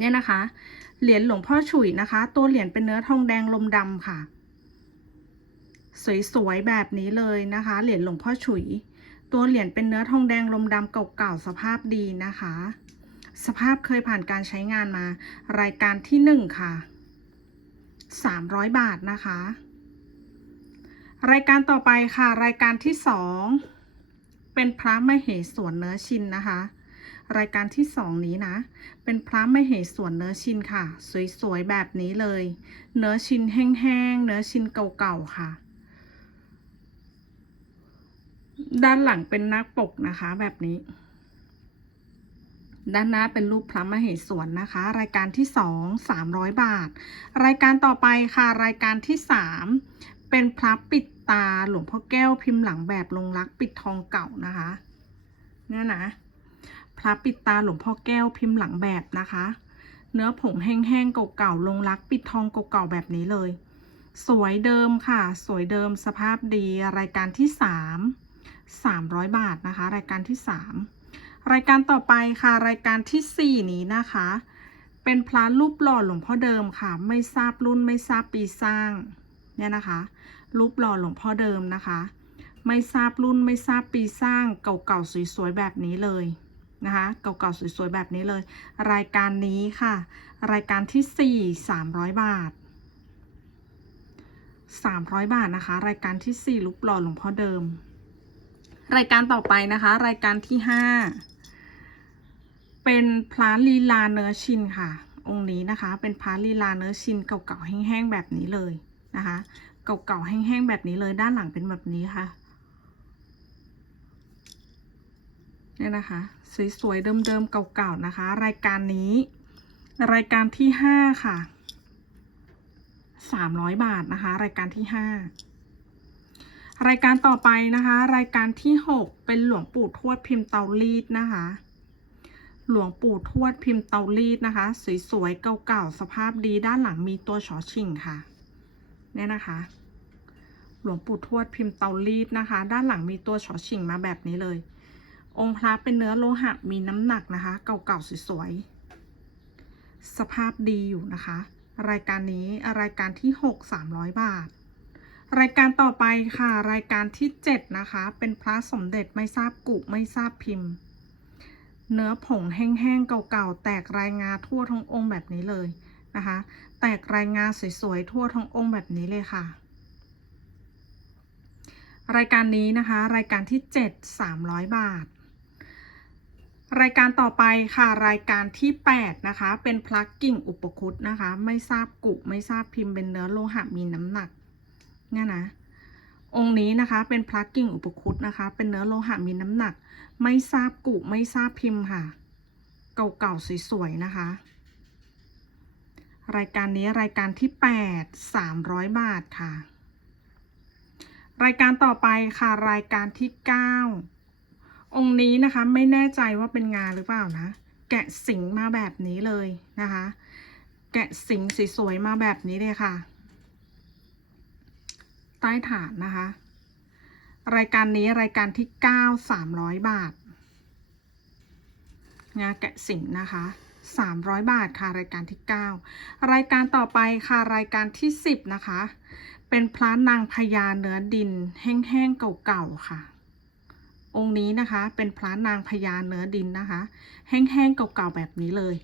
เนี่ยนะคะ เหรียญหลวงพ่อฉุยนะคะ ตัวเหรียญเป็นเนื้อทองแดงลมดำค่ะ สวยๆแบบนี้เลยนะคะ เหรียญหลวงพ่อฉุย ตัวเหรียญเป็นเนื้อทองแดงลมดำเก่าๆสภาพดีนะคะ สภาพเคยผ่านการใช้งานมา รายการที่หนึ่งค่ะสามร้อยบาทนะคะ รายการต่อไปค่ะ รายการที่สองเป็นพระมเหสวนเนื้อชินนะคะ รายการที่สองนี้นะ เป็นพระไม่เหสวนเนื้อชินค่ะ สวย ๆ แบบนี้เลย เนื้อชินแห้งๆ เนื้อชินเก่าๆ ค่ะ ด้านหลังเป็นหน้าปกนะคะแบบนี้ ด้านหน้าเป็นรูปพระมเหสวนนะคะ รายการที่สองสามร้อยบาท รายการต่อไปค่ะ รายการที่สามเป็นพระปิดตาหลวงพ่อแก้วพิมพ์หลังแบบลงรักปิดทองเก่านะคะ เนี่ยนะ พระปิดตาหลวงพ่อแก้วพิมพ์หลังแบบนะคะ เนื้อผงแห้งๆเก่าๆลงรักปิดทองเก่าๆแบบนี้เลย สวยเดิมค่ะ สวยเดิมสภาพดีรายการที่สามสามร้อยบาทนะคะ รายการที่สามรายการต่อไปค่ะ รายการที่สี่นี้นะคะ เป็นพระรูปหล่อหลวงพ่อเดิมค่ะ ไม่ทราบรุ่นไม่ทราบปีสร้างเนี่ยนะคะ รูปหล่อหลวงพ่อเดิมนะคะ ไม่ทราบรุ่นไม่ทราบปีสร้างเก่าๆสวยๆแบบนี้เลย นะคะเก่าๆสวยๆแบบนี้เลย รายการนี้ค่ะ รายการที่สี่สามร้อยบาทสามร้อยบาทนะคะ รายการที่สี่รูปหล่อหลวงพ่อเดิม รายการต่อไปนะคะ รายการที่ห้าเป็นพระลีลาเนื้อชินค่ะ องค์นี้นะคะ เป็นพระลีลาเนื้อชินเก่าๆแห้งๆแบบนี้เลยนะคะ เก่าๆแห้งๆแบบนี้เลยด้านหลังเป็นแบบนี้ค่ะ เนี่ยนะคะ สวยๆ เดิมๆ เก่าๆ นะคะ รายการนี้ รายการที่ห้าค่ะสามร้อยบาทนะคะ รายการที่ห้ารายการต่อไปนะคะ รายการที่หกเป็นหลวงปู่ทวดพิมพ์เตารีดนะคะ หลวงปู่ทวดพิมพ์เตารีดนะคะ สวยๆ เก่าๆ สภาพดีด้านหลังมีตัวชอชิงค่ะ เนี่ยนะคะ หลวงปู่ทวดพิมพ์เตารีดนะคะ ด้านหลังมีตัวชอชิงมาแบบนี้เลย องค์พระเป็นเนื้อโลหะมีน้ำหนักนะคะ เก่าๆสวยๆ สภาพดีอยู่นะคะ รายการนี้รายการที่ 6 300 บาท รายการต่อไปค่ะ รายการที่ 7 นะคะ เป็นพระสมเด็จไม่ทราบกุไม่ทราบพิมพ์ เนื้อผงแห้งๆเก่าๆ แตกรายงาทั่วทั้งองค์แบบนี้เลยนะคะ แตกรายงาสวยๆทั่วทั้งองค์แบบนี้เลยค่ะรายการนี้นะคะ รายการที่ 7 300 บาท รายการต่อไปค่ะรายการที่ 8 นะคะ เป็นพลักกิ่งอุปคุตนะคะ ไม่ทราบกุไม่ทราบพิมพ์เป็นเนื้อโลหะมีน้ำหนักเนี่ยนะ องค์นี้นะคะเป็นพลักกิ่งอุปคุตนะคะ เป็นเนื้อโลหะมีน้ำหนัก ไม่ทราบกุไม่ทราบพิมพ์ค่ะ เก่าๆสวยๆนะคะ รายการนี้รายการที่ 8 300 บาทค่ะ รายการต่อไปค่ะรายการที่ 9 องค์นี้นะคะไม่แน่ใจว่าเป็นงานหรือเปล่านะ แกะสิงมาแบบนี้เลยนะคะ แกะสิงสวยๆมาแบบนี้เลยค่ะ ใต้ฐานนะคะ รายการนี้รายการที่9 300บาท งาแกะสิงนะคะ300บาทค่ะรายการที่9รายการต่อไปค่ะรายการที่10นะคะ เป็นพระนางพญาเนื้อดินแห้งๆเก่าๆค่ะ องค์นี้นะคะ เป็นพระนางพญาเนื้อดินนะคะ แห้งๆเก่าๆแบบนี้เลย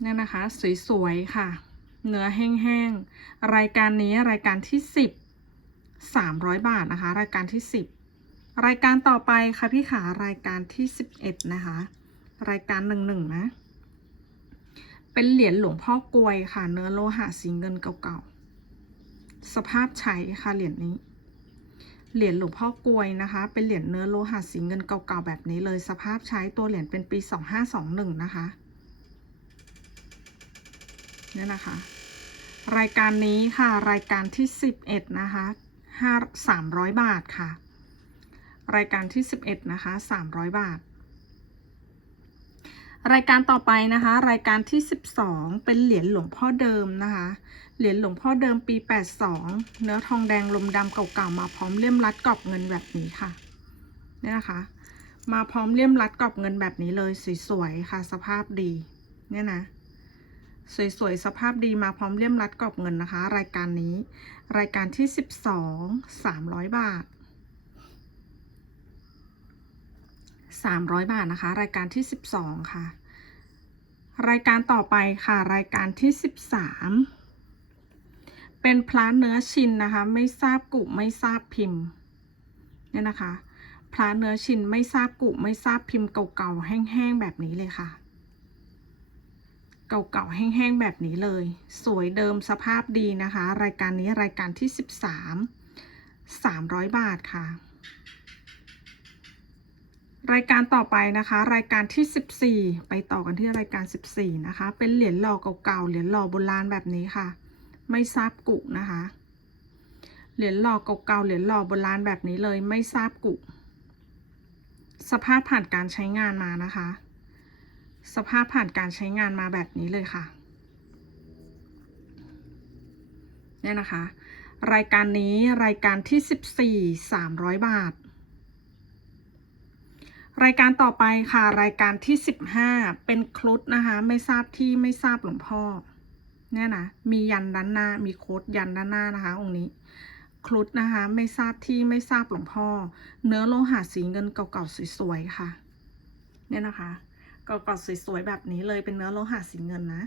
เนี่ยนะคะ สวยๆค่ะ เนื้อแห้งๆ รายการนี้รายการที่สิบสามร้อยบาทนะคะ รายการที่สิบรายการต่อไปค่ะพี่ขารายการที่สิบเอ็ดนะคะ รายการหนึ่งหนึ่งนะ เป็นเหรียญหลวงพ่อกลวยค่ะ เนื้อโลหะสีเงินเก่าๆ สภาพใช้ค่ะเหรียญนี้ เหรียญหลวงพ่อกลวยนะคะ เป็นเหรียญเนื้อโลหะสีเงินเก่าๆแบบนี้เลย สภาพใช้ตัวเหรียญเป็นปีสองห้าสองหนึ่งนะคะเนี่ยนะคะ รายการนี้ค่ะ รายการที่สิบเอ็ดนะคะห้าสามร้อยบาทค่ะ รายการที่สิบเอ็ดนะคะสามร้อยบาท รายการต่อไปนะคะ รายการที่สิบสองเป็นเหรียญหลวงพ่อเดิมนะคะ เหรียญหลวงพ่อเดิมปีแปดสองเนื้อทองแดงลมดำเก่าๆมาพร้อมเลี่ยมรัดกรอบเงินแบบนี้ค่ะเนี่ยนะคะ มาพร้อมเลี่ยมรัดกรอบเงินแบบนี้เลยสวยๆค่ะ สภาพดีเนี่ยนะ สวยๆสภาพดีมาพร้อมเลี่ยมรัดกรอบเงินนะคะ รายการนี้ รายการที่สิบสองสามร้อยบาท สามร้อยบาทนะคะ รายการที่สิบสองค่ะ รายการต่อไปค่ะ รายการที่สิบสามเป็นพลาเนื้อชินนะคะ ไม่ทราบกุไม่ทราบพิมพ์เนี่ยนะคะพลาเนื้อชินไม่ทราบกุไม่ทราบพิมพ์เก่าๆแห้งๆแบบนี้เลยค่ะเก่าๆแห้งๆแบบนี้เลย สวยเดิมสภาพดีนะคะ รายการนี้รายการที่สิบสามสามร้อยบาทค่ะ รายการต่อไปนะคะ รายการที่สิบสี่ไปต่อกันที่รายการสิบสี่นะคะ เป็นเหรียญหล่อเก่าๆเหรียญหล่อโบราณแบบนี้ค่ะ ไม่ทราบกุนะคะ เหรียญหล่อเก่าๆเหรียญหล่อโบราณแบบนี้เลยไม่ทราบกุสภาพผ่านการใช้งานมานะคะ สภาพผ่านการใช้งานมาแบบนี้เลยค่ะเนี่ยนะคะ รายการนี้รายการที่สิบสี่สามร้อยบาท รายการต่อไปค่ะ รายการที่สิบห้าเป็นครุฑนะคะ ไม่ทราบที่ไม่ทราบหลวงพ่อเนี่ยนะมียันด้านหน้า มีโคดยันด้านหน้านะคะ องค์นี้ครุฑนะคะ ไม่ทราบที่ไม่ทราบหลวงพ่อ เนื้อโลหะสีเงินเก่าๆสวยๆค่ะ เนี่ยนะคะเก่าๆสวยๆแบบนี้เลยเป็นเนื้อโลหะสีเงินนะ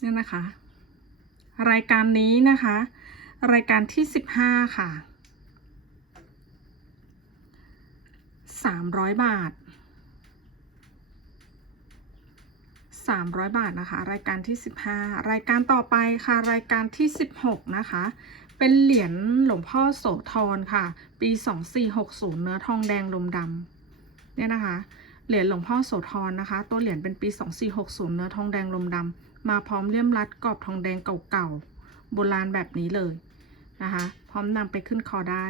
เนี่ยนะคะ รายการนี้นะคะ รายการที่สิบห้าค่ะสามร้อยบาทสามร้อยบาทนะคะ รายการที่สิบห้ารายการต่อไปค่ะ รายการที่สิบหกนะคะ เป็นเหรียญหลวงพ่อโสธรค่ะ ปีสองสี่หกศูนย์เนื้อทองแดงลมดำเนี่ยนะคะเหรียญหลวงพ่อโสธรนะคะ ตัวเหรียญเป็นปีสองสี่หกศูนย์เนื้อทองแดงลมดำมาพร้อมเลี่ยมรัดกรอบทองแดงเก่าๆโบราณแบบนี้เลย นะคะ พร้อมนำไปขึ้นคอได้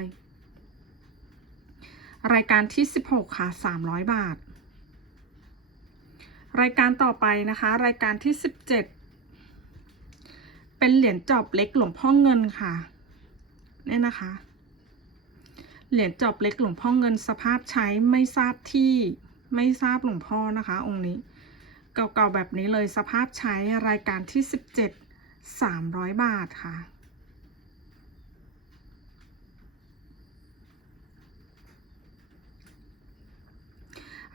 รายการที่สิบหกค่ะสามร้อยบาท รายการต่อไปนะคะ รายการที่สิบเจ็ดเป็นเหรียญจอบเล็กหลวงพ่อเงินค่ะ เนี่ยนะคะ เหรียญจอบเล็กหลวงพ่อเงินสภาพใช้ไม่ทราบที่ไม่ทราบหลวงพ่อนะคะ องค์นี้เก่าๆแบบนี้เลยสภาพใช้รายการที่สิบเจ็ดสามร้อยบาทค่ะ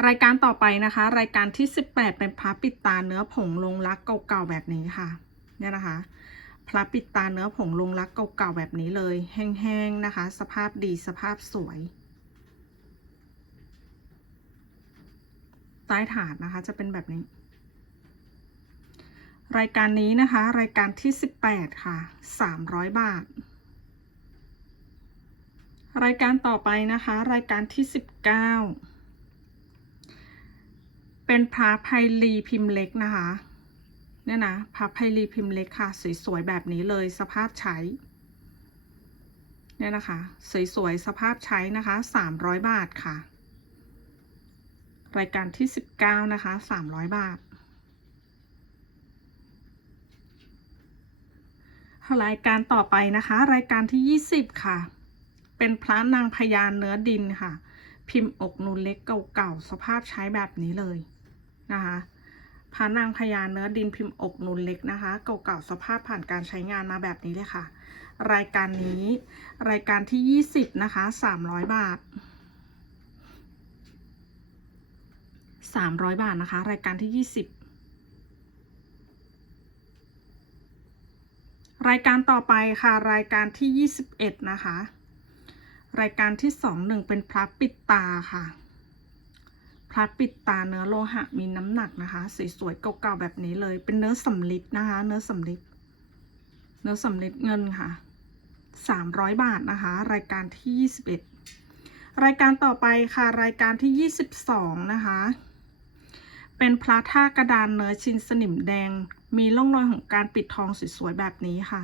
รายการต่อไปนะคะ รายการที่ 18 เป็นพระปิดตาเนื้อผงลงรักเก่าๆแบบนี้ค่ะเนี่ยนะคะพระปิดตาเนื้อผงลงรักเก่าๆแบบนี้เลย แห้งๆนะคะ สภาพดีสภาพสวย ใต้ถาดนะคะจะเป็นแบบนี้ รายการนี้นะคะ รายการที่ 18 ค่ะ 300 บาท รายการต่อไปนะคะ รายการที่ 19 เป็นพระไพลีพิมพ์เล็กนะคะเนี่ยนะพระไพลีพิมพ์เล็กค่ะ สวยๆแบบนี้เลยสภาพใช้เนี่ยนะคะ สวยๆสภาพใช้นะคะ300บาทค่ะ รายการที่19นะคะ300บาทรายการต่อไปนะคะ รายการที่ 20 ค่ะ เป็นพระนางพญาเนื้อดินค่ะ พิมพ์อกนูนเล็กเก่าๆสภาพใช้แบบนี้เลย นะคะพระนางพญาเนื้อดินพิมพ์อกนูนเล็กนะคะเก่าๆสภาพผ่านการใช้งานมาแบบนี้เลยค่ะ รายการนี้ รายการที่ 20 นะคะ 300 บาท 300 บาทนะคะ รายการที่ 20 รายการต่อไปค่ะ รายการที่ 21 นะคะ รายการที่ 21 เป็นพระปิดตาค่ะ พระปิดตาเนื้อโลหะมีน้ำหนักนะคะสวยๆเก่าๆแบบนี้เลย เป็นเนื้อสำลิดนะคะ เนื้อสำลิดเนื้อสำลิดเงินค่ะ 300 บาทนะคะ รายการที่ 21 รายการต่อไปค่ะ รายการที่ 22 นะคะ เป็นพระท่ากระดานเนื้อชิ้นสนิมแดง มีร่องรอยของการปิดทองสวยๆแบบนี้ค่ะ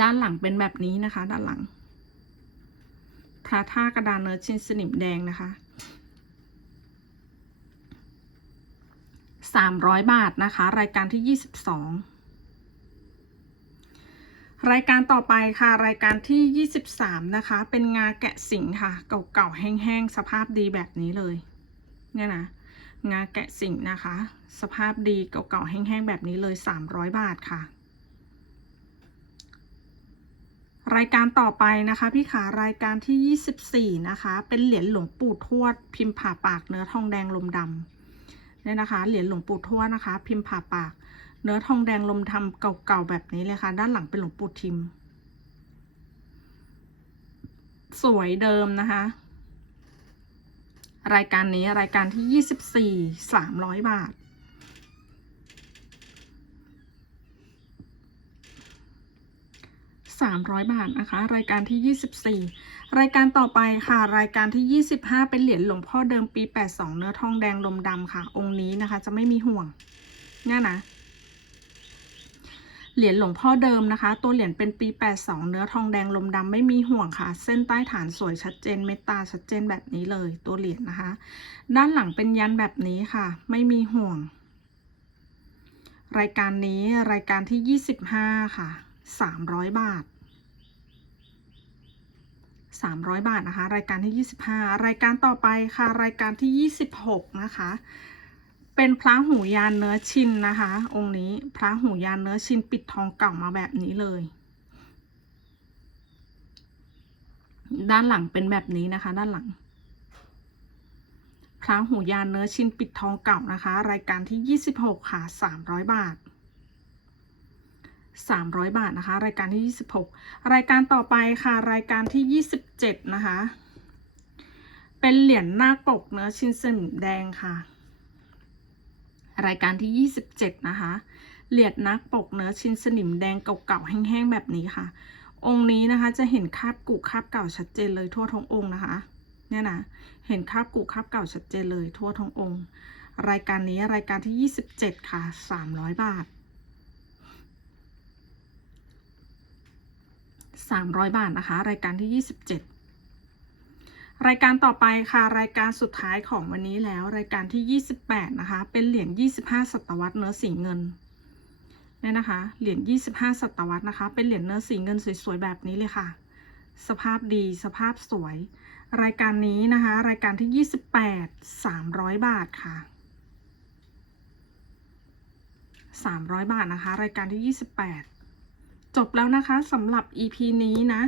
ด้านหลังเป็นแบบนี้นะคะ ด้านหลัง พระท่ากระดานเนื้อชิ้นสนิมแดงนะคะสามร้อยบาทนะคะ รายการที่ยี่สิบสองรายการต่อไปค่ะ รายการที่ 23 นะคะ เป็นงาแกะสิงค่ะ เก่าๆ แห้งๆ สภาพดีแบบนี้เลย เนี่ยนะ งาแกะสิงนะคะ สภาพดีเก่าๆ แห้งๆ แบบนี้เลย 300 บาทค่ะ รายการต่อไปนะคะ พี่ขารายการที่ 24 นะคะ เป็นเหรียญหลวงปู่ทวด พิมพ์ผ่าปากเนื้อทองแดงลมดำเนี่ยนะคะ เหรียญหลวงปู่ทวดนะคะ พิมพ์ผ่าปาก เนื้อทองแดงลมทำเก่าๆแบบนี้เลยค่ะ ด้านหลังเป็นหลวงปู่ทิม สวยเดิมนะคะ รายการนี้รายการที่ 24 300 บาท 300 บาทนะคะ รายการที่ 24 รายการต่อไปค่ะ รายการที่ 25 เป็นเหรียญหลวงพ่อเดิมปี 82 เนื้อทองแดงลมดำค่ะ องค์นี้นะคะ จะไม่มีห่วงเนี่ยนะเหรียญหลวงพ่อเดิมนะคะ ตัวเหรียญเป็นปี 82 เนื้อทองแดงลมดำไม่มีห่วงค่ะ เส้นใต้ฐานสวยชัดเจนเมตตาชัดเจนแบบนี้เลย ตัวเหรียญนะคะ ด้านหลังเป็นยันแบบนี้ค่ะ ไม่มีห่วง รายการนี้รายการที่ 25 ค่ะ 300บาท300บาทนะคะ รายการที่25รายการต่อไปค่ะ รายการที่26นะคะ เป็นพระหูยานเนื้อชินนะคะ องค์นี้พระหูยานเนื้อชินปิดทองเก่ามาแบบนี้เลยด้านหลังเป็นแบบนี้นะคะ ด้านหลัง พระหูยานเนื้อชินปิดทองเก่านะคะ รายการที่ 26 ค่ะ 300 บาท 300 บาทนะคะ รายการที่ 26 รายการต่อไปค่ะ รายการที่ 27 นะคะ เป็นเหรียญหน้าปกเนื้อชิ้นสนิมแดงค่ะ รายการที่ 27 นะคะ เหรียญนักปกเนื้อชิ้นสนิมแดงเก่าๆแห้งๆแบบนี้ค่ะ องค์นี้นะคะจะเห็นคราบกุคราบเก่าชัดเจนเลยทั่วทั้งองค์นะคะ เนี่ยนะ เห็นคราบกุคราบเก่าชัดเจนเลยทั่วทั้งองค์ รายการนี้รายการที่ 27 ค่ะ 300 บาท 300 บาทนะคะ รายการที่ 27 รายการต่อไปค่ะ รายการสุดท้ายของวันนี้แล้ว รายการที่ 28 นะคะ เป็นเหรียญ 25 ศตวรรษเนื้อสีเงินเนี่ยนะคะ เหรียญ 25 ศตวรรษนะคะ เป็นเหรียญเนื้อสีเงินสวยๆ แบบนี้เลยค่ะ สภาพดีสภาพสวย รายการนี้นะคะ รายการที่ 28 300 บาทค่ะ 300 บาทนะคะ รายการที่ 28 จบแล้วนะคะสำหรับ EP นี้นะ